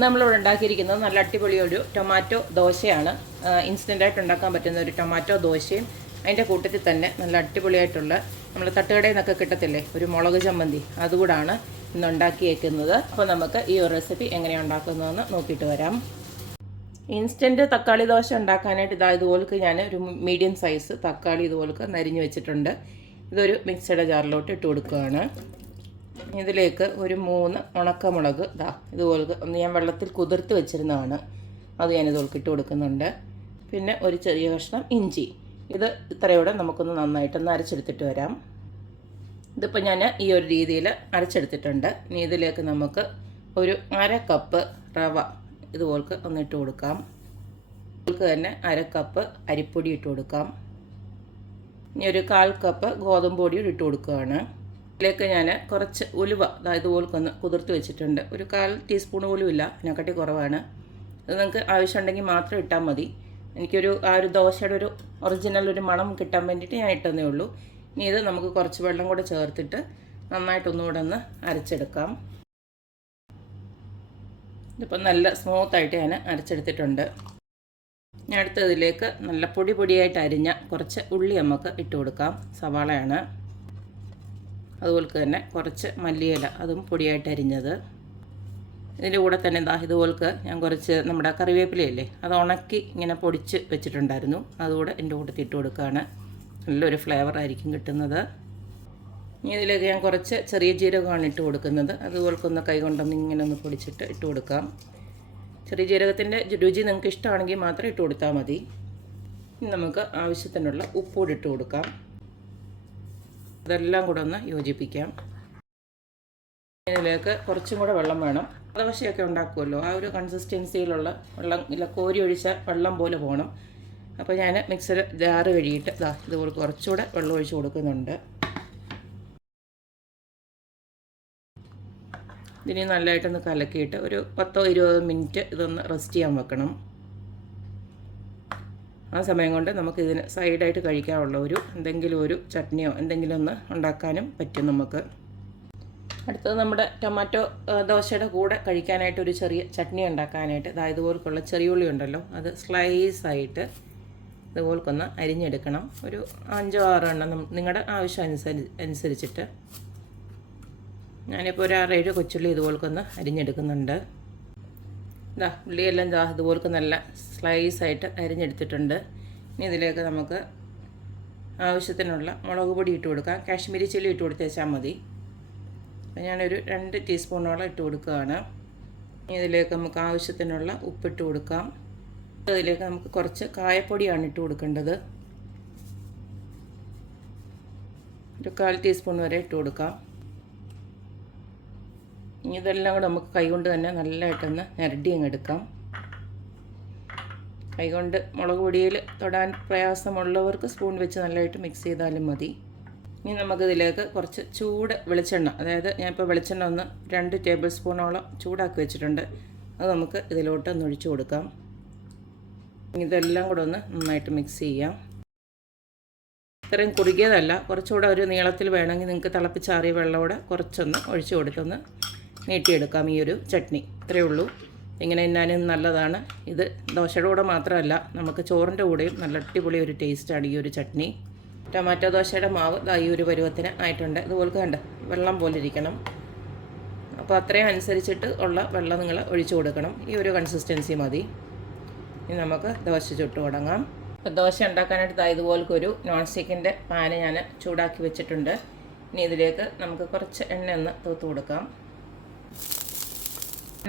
നമ്മളിവിടെ ഉണ്ടാക്കിയിരിക്കുന്നത് നല്ല അടിപൊളി ഒരു ടൊമാറ്റോ ദോശയാണ്. ഇൻസ്റ്റൻ്റായിട്ട് ഉണ്ടാക്കാൻ പറ്റുന്ന ഒരു ടൊമാറ്റോ ദോശയും അതിൻ്റെ കൂട്ടത്തിൽ തന്നെ നല്ല അടിപൊളിയായിട്ടുള്ള നമ്മൾ തട്ടുകടയിൽ നിന്നൊക്കെ കിട്ടത്തില്ലേ ഒരു മുളക് ചമ്മന്തി, അതുകൂടാണ് ഇന്ന് ഉണ്ടാക്കിയേക്കുന്നത്. അപ്പോൾ നമുക്ക് ഈ ഒരു റെസിപ്പി എങ്ങനെയാണ് ഉണ്ടാക്കുന്നതെന്ന് നോക്കിയിട്ട് വരാം. ഇൻസ്റ്റൻറ്റ് തക്കാളി ദോശ ഉണ്ടാക്കാനായിട്ട് ഇതുപോലക്ക് ഞാൻ ഒരു മീഡിയം സൈസ് തക്കാളി ഇതുപോലക്ക് നരിഞ്ഞ് വെച്ചിട്ടുണ്ട്. ഇതൊരു മിക്സിയുടെ ജാറിലോട്ട് ഇട്ട് കൊടുക്കുകയാണ്. ഇതിലേക്ക് ഒരു 3 ഉണക്കമുളക് ഇതുപോലെ ഒന്ന് ഞാൻ വെള്ളത്തിൽ കുതിർത്ത് വെച്ചിരുന്നതാണ്, അത് ഞാൻ ഇതുപോലെ ഇട്ട് കൊടുക്കുന്നുണ്ട്. പിന്നെ ഒരു ചെറിയ കഷ്ണം ഇഞ്ചി, ഇത് ഇത്രയോടെ നമുക്കൊന്ന് നന്നായിട്ടൊന്ന് അരച്ചെടുത്തിട്ട് വരാം. ഇതിപ്പോൾ ഞാൻ ഈ ഒരു രീതിയിൽ അരച്ചെടുത്തിട്ടുണ്ട്. ഇനി ഇതിലേക്ക് നമുക്ക് ഒരു 1/2 കപ്പ് റവ ഇതുപോലെ ഒന്ന് ഇട്ട് കൊടുക്കാം. ഇതിലേക്ക് തന്നെ 1/2 കപ്പ് അരിപ്പൊടി ഇട്ട് കൊടുക്കാം. ഇനി ഒരു 1/4 കപ്പ് ഗോതമ്പ് പൊടിയും ഇട്ട് കൊടുക്കുകയാണ്. ഇതിലേക്ക് ഞാൻ കുറച്ച് ഉലുവ ഇതുപോലൊക്കെ ഒന്ന് കുതിർത്ത് വെച്ചിട്ടുണ്ട്. ഒരു 1/4 ടീസ്പൂൺ പോലും ഇല്ല, അതിനെക്കാട്ടി കുറവാണ്. അത് നിങ്ങൾക്ക് ആവശ്യമുണ്ടെങ്കിൽ മാത്രം ഇട്ടാൽ മതി. എനിക്കൊരു ആ ഒരു ദോശയുടെ ഒരു ഒറിജിനൽ ഒരു മണം കിട്ടാൻ വേണ്ടിയിട്ട് ഞാൻ ഇട്ടതേ ഉള്ളൂ. ഇനി ഇത് നമുക്ക് കുറച്ച് വെള്ളം കൂടെ ചേർത്തിട്ട് നന്നായിട്ടൊന്നുകൂടെ ഒന്ന് അരച്ചെടുക്കാം. ഇതിപ്പോൾ നല്ല സ്മൂത്തായിട്ട് ഞാൻ അരച്ചെടുത്തിട്ടുണ്ട്. ഞാൻ അടുത്തതിലേക്ക് നല്ല പൊടിയായിട്ട് അരിഞ്ഞ കുറച്ച് ഉള്ളി നമുക്ക് ഇട്ട് കൊടുക്കാം. സവാളയാണ്. അതുപോലെ തന്നെ കുറച്ച് മല്ലിയില, അതും പൊടിയായിട്ട് അരിഞ്ഞത്. ഇതിൻ്റെ കൂടെ തന്നെ ഇതുപോലക്ക് ഞാൻ കുറച്ച് നമ്മുടെ കറിവേപ്പിലയില്ലേ, അത് ഉണക്കി ഇങ്ങനെ പൊടിച്ച് വെച്ചിട്ടുണ്ടായിരുന്നു, അതുകൂടെ എൻ്റെ കൂട്ടത്തിൽ ഇട്ട് കൊടുക്കുകയാണ്. നല്ലൊരു ഫ്ലേവർ ആയിരിക്കും കിട്ടുന്നത്. ഇനി ഇതിലേക്ക് ഞാൻ കുറച്ച് ചെറിയ ജീരകമാണ് ഇട്ട് കൊടുക്കുന്നത്. അതുപോലക്കൊന്ന് കൈ കൊണ്ടൊന്ന് ഇങ്ങനെ ഒന്ന് പൊടിച്ചിട്ട് ഇട്ട് കൊടുക്കാം. ചെറിയ ജീരകത്തിൻ്റെ രുചി നിങ്ങൾക്ക് ഇഷ്ടമാണെങ്കിൽ മാത്രം ഇട്ട് കൊടുത്താൽ മതി. ഇനി നമുക്ക് ആവശ്യത്തിനുള്ള ഉപ്പൂടി ഇട്ട് കൊടുക്കാം. അതെല്ലാം കൂടെ ഒന്ന് യോജിപ്പിക്കാം. ഇതിലേക്ക് കുറച്ചും കൂടെ വെള്ളം വേണം. ദോശയൊക്കെ ഉണ്ടാക്കുമല്ലോ, ആ ഒരു കൺസിസ്റ്റൻസിയിലുള്ള വെള്ളം, ഇല്ല കോരി ഒഴിച്ച വെള്ളം പോലെ പോകണം. അപ്പോൾ ഞാൻ മിക്സർ ജാറ് കഴുകിയിട്ട് ഇതുപോലെ കുറച്ചുകൂടെ വെള്ളം ഒഴിച്ച് കൊടുക്കുന്നുണ്ട്. ഇതിന് നല്ലതായിട്ടൊന്ന് കലക്കിയിട്ട് ഒരു 10-20 മിനിറ്റ് ഇതൊന്ന് റെസ്റ്റ് ചെയ്യാൻ വെക്കണം. ആ സമയം കൊണ്ട് നമുക്കിതിന് സൈഡായിട്ട് കഴിക്കാനുള്ള എന്തെങ്കിലും ഒരു ചട്നിയോ എന്തെങ്കിലും ഒന്ന് ഉണ്ടാക്കാനും പറ്റും നമുക്ക്. അടുത്തത് നമ്മുടെ ടൊമാറ്റോ ദോശയുടെ കൂടെ കഴിക്കാനായിട്ട് ഒരു ചെറിയ ചട്നി ഉണ്ടാക്കാനായിട്ട് ഇതുപോലക്കുള്ള ചെറിയ ഉള്ളി ഉണ്ടല്ലോ, അത് സ്ലൈസായിട്ട് ഇതുപോലക്കൊന്ന് അരിഞ്ഞെടുക്കണം. ഒരു 5-6 എണ്ണം നിങ്ങളുടെ ആവശ്യം അനുസരിച്ചിട്ട്. ഞാനിപ്പോൾ ഒരു 6-7 കൊച്ചുള്ളി ഇതുപോലക്കൊന്ന് അരിഞ്ഞെടുക്കുന്നുണ്ട്. ഉള്ളിയെല്ലാം ഇതുപോലൊക്കെ നല്ല സ്ലൈസായിട്ട് അരിഞ്ഞെടുത്തിട്ടുണ്ട്. ഇനി ഇതിലേക്ക് നമുക്ക് ആവശ്യത്തിനുള്ള മുളക് പൊടി ഇട്ട് കൊടുക്കാം. കാശ്മീരി ചില്ലി ഇട്ട് കൊടുത്തേച്ചാൽ മതി. അപ്പോൾ ഞാനൊരു 2 ടീസ്പൂണോളം ഇട്ട് കൊടുക്കുകയാണ്. ഇനി ഇതിലേക്ക് നമുക്ക് ആവശ്യത്തിനുള്ള ഉപ്പിട്ട് കൊടുക്കാം. അതിലേക്ക് നമുക്ക് കുറച്ച് കായപ്പൊടിയാണ് ഇട്ട് കൊടുക്കേണ്ടത്. ഒരു 1/4 ടീസ്പൂൺ വരെ ഇട്ട് കൊടുക്കാം. ഇനി ഇതെല്ലാം കൂടെ നമുക്ക് കൈകൊണ്ട് തന്നെ നല്ലതായിട്ടൊന്ന് ഞരടി അങ്ങ് എടുക്കാം. കൈകൊണ്ട് മുളക് പൊടിയിൽ തൊടാൻ പ്രയാസമുള്ളവർക്ക് സ്പൂൺ വെച്ച് നല്ലതായിട്ട് മിക്സ് ചെയ്താലും മതി. ഇനി നമുക്കിതിലേക്ക് കുറച്ച് ചൂട് വെളിച്ചെണ്ണ, അതായത് ഞാനിപ്പോൾ വെളിച്ചെണ്ണ ഒന്ന് 2 ടേബിൾ സ്പൂണോളം ചൂടാക്കി വെച്ചിട്ടുണ്ട്, അത് നമുക്ക് ഇതിലോട്ട് ഒന്ന് ഒഴിച്ചു കൊടുക്കാം. ഇതെല്ലാം കൂടെ ഒന്ന് നന്നായിട്ട് മിക്സ് ചെയ്യാം. ഇത്രയും കുറുകിയതല്ല, കുറച്ചുകൂടെ ഒരു നീളത്തിൽ വേണമെങ്കിൽ നിങ്ങൾക്ക് തിളപ്പിച്ചാറിയ വെള്ളമോടെ കുറച്ചൊന്ന് ഒഴിച്ചു കൊടുത്തൊന്ന് നീട്ടിയെടുക്കാം ഈ ഒരു ചട്നി. ഇത്രയേ ഉള്ളൂ. ഇങ്ങനെ തിന്നാനും നല്ലതാണ്. ഇത് ദോശയുടെ കൂടെ മാത്രമല്ല, നമുക്ക് ചോറിൻ്റെ കൂടെയും നല്ല അടിപൊളി ഒരു ടേസ്റ്റാണ് ഈ ഒരു ചട്നി. ടൊമാറ്റോ ദോശയുടെ മാവ് ഈ ഒരു പരുവത്തിന് ആയിട്ടുണ്ട്. ഇതുപോലെ കണ്ട് വെള്ളം പോലെ ഇരിക്കണം. അപ്പോൾ അത്രയും അനുസരിച്ചിട്ട് ഉള്ള വെള്ളം നിങ്ങൾ ഒഴിച്ചു കൊടുക്കണം. ഈ ഒരു കൺസിസ്റ്റൻസി മതി. ഇനി നമുക്ക് ദോശ ചുട്ട് തുടങ്ങാം. അപ്പോൾ ദോശ ഉണ്ടാക്കാനായിട്ട് ഇതുപോലൊക്കെ ഒരു നോൺ സ്റ്റിക്കിൻ്റെ പാന് ഞാൻ ചൂടാക്കി വെച്ചിട്ടുണ്ട്. ഇനി ഇതിലേക്ക് നമുക്ക് കുറച്ച് എണ്ണ ഒന്ന് തൂത്ത് കൊടുക്കാം.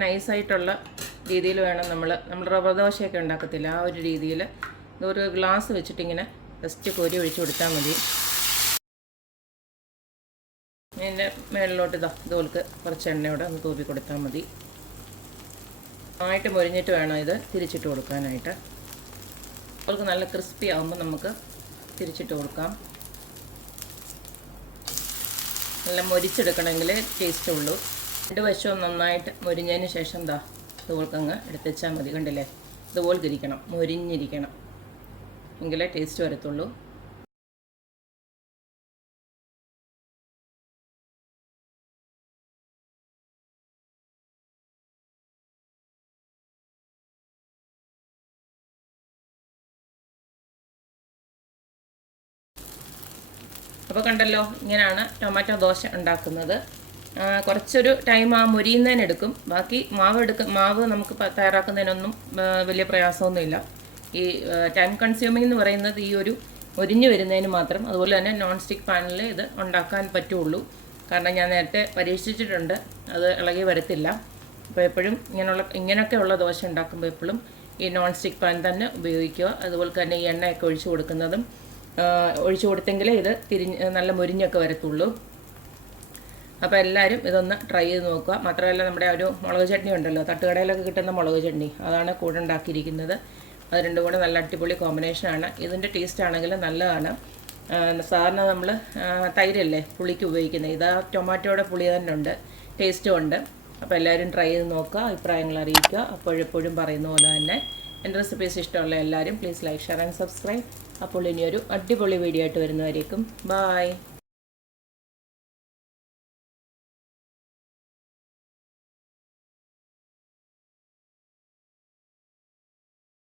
നൈസായിട്ടുള്ള രീതിയിൽ വേണം നമ്മൾ റവ ദോശയൊക്കെ ഉണ്ടാക്കത്തില്ല, ആ ഒരു രീതിയിൽ ഇതൊരു ഗ്ലാസ് വെച്ചിട്ടിങ്ങനെ ജസ്റ്റ് കോരി ഒഴിച്ചു കൊടുത്താൽ മതി. ഇതിൻ്റെ മേളിലോട്ട് ഇതുപോലക്ക് കുറച്ച് എണ്ണയോടെ ഒന്ന് തൂപ്പി കൊടുത്താൽ മതി. നന്നായിട്ട് മൊരിഞ്ഞിട്ട് വേണം ഇത് തിരിച്ചിട്ട് കൊടുക്കാനായിട്ട്. അതുപോലെ നല്ല ക്രിസ്പി ആകുമ്പോൾ നമുക്ക് തിരിച്ചിട്ട് കൊടുക്കാം. നല്ല മൊരിച്ചെടുക്കണമെങ്കിൽ ടേസ്റ്റ് ഉള്ളൂ. 2 വശവും നന്നായിട്ട് മൊരിഞ്ഞതിന് ശേഷം ഇതുപോലൊക്കെ അങ്ങ് എടുത്തുവെച്ചാൽ മതി. കണ്ടില്ലേ, ഇതുപോലെ ഇരിക്കണം, മൊരിഞ്ഞിരിക്കണം, എങ്കിലേ ടേസ്റ്റ് വരത്തുള്ളൂ. അപ്പോൾ കണ്ടല്ലോ, ഇങ്ങനെയാണ് ടൊമാറ്റോ ദോശ ഉണ്ടാക്കുന്നത്. കുറച്ചൊരു ടൈം ആ മുരിയുന്നതിനെടുക്കും. ബാക്കി മാവ് നമുക്ക് തയ്യാറാക്കുന്നതിനൊന്നും വലിയ പ്രയാസമൊന്നുമില്ല. ഈ ടൈം കൺസ്യൂമിംഗ് എന്ന് പറയുന്നത് ഈ ഒരു മുരിഞ്ഞു വരുന്നതിന് മാത്രം. അതുപോലെ തന്നെ നോൺ സ്റ്റിക്ക് പാനിൽ ഇത് ഉണ്ടാക്കാൻ പറ്റുള്ളൂ. കാരണം ഞാൻ നേരത്തെ പരീക്ഷിച്ചിട്ടുണ്ട്, അത് ഇളകി വരത്തില്ല. അപ്പോൾ എപ്പോഴും ഇങ്ങനെയൊക്കെയുള്ള ദോശ ഉണ്ടാക്കുമ്പോൾ എപ്പോഴും ഈ നോൺ സ്റ്റിക്ക് പാൻ തന്നെ ഉപയോഗിക്കുക. അതുപോലെ തന്നെ ഈ എണ്ണയൊക്കെ ഒഴിച്ചു കൊടുത്തെങ്കിലേ ഇത് നല്ല മുരിഞ്ഞൊക്കെ വരത്തുള്ളൂ. അപ്പോൾ എല്ലാവരും ഇതൊന്ന് ട്രൈ ചെയ്ത് നോക്കുക. മാത്രമല്ല നമ്മുടെ ഒരു മുളക് ചട്നി ഉണ്ടല്ലോ, തട്ടുകടയിലൊക്കെ കിട്ടുന്ന മുളക് ചട്നി, അതാണ് കൂടെ ഉണ്ടാക്കിയിരിക്കുന്നത്. അത് രണ്ടും കൂടെ നല്ല അടിപൊളി കോമ്പിനേഷനാണ്. ഇതിൻ്റെ ടേസ്റ്റ് ആണെങ്കിൽ നല്ലതാണ്. സാധാരണ നമ്മൾ തൈരല്ലേ പുളിക്ക് ഉപയോഗിക്കുന്നത്, ഇത് ടൊമാറ്റോയുടെ പുളി തന്നെ ഉണ്ട്, ടേസ്റ്റും ഉണ്ട്. അപ്പോൾ എല്ലാവരും ട്രൈ ചെയ്ത് നോക്കുക, അഭിപ്രായങ്ങൾ അറിയിക്കുക. അപ്പോഴെപ്പോഴും പറയുന്ന പോലെ തന്നെ എൻ്റെ റെസിപ്പീസ് ഇഷ്ടമുള്ള എല്ലാവരും please like, share and subscribe. അപ്പോൾ ഇനിയൊരു അടിപൊളി വീഡിയോ ആയിട്ട് വരുന്നതായിരിക്കും. ബൈ.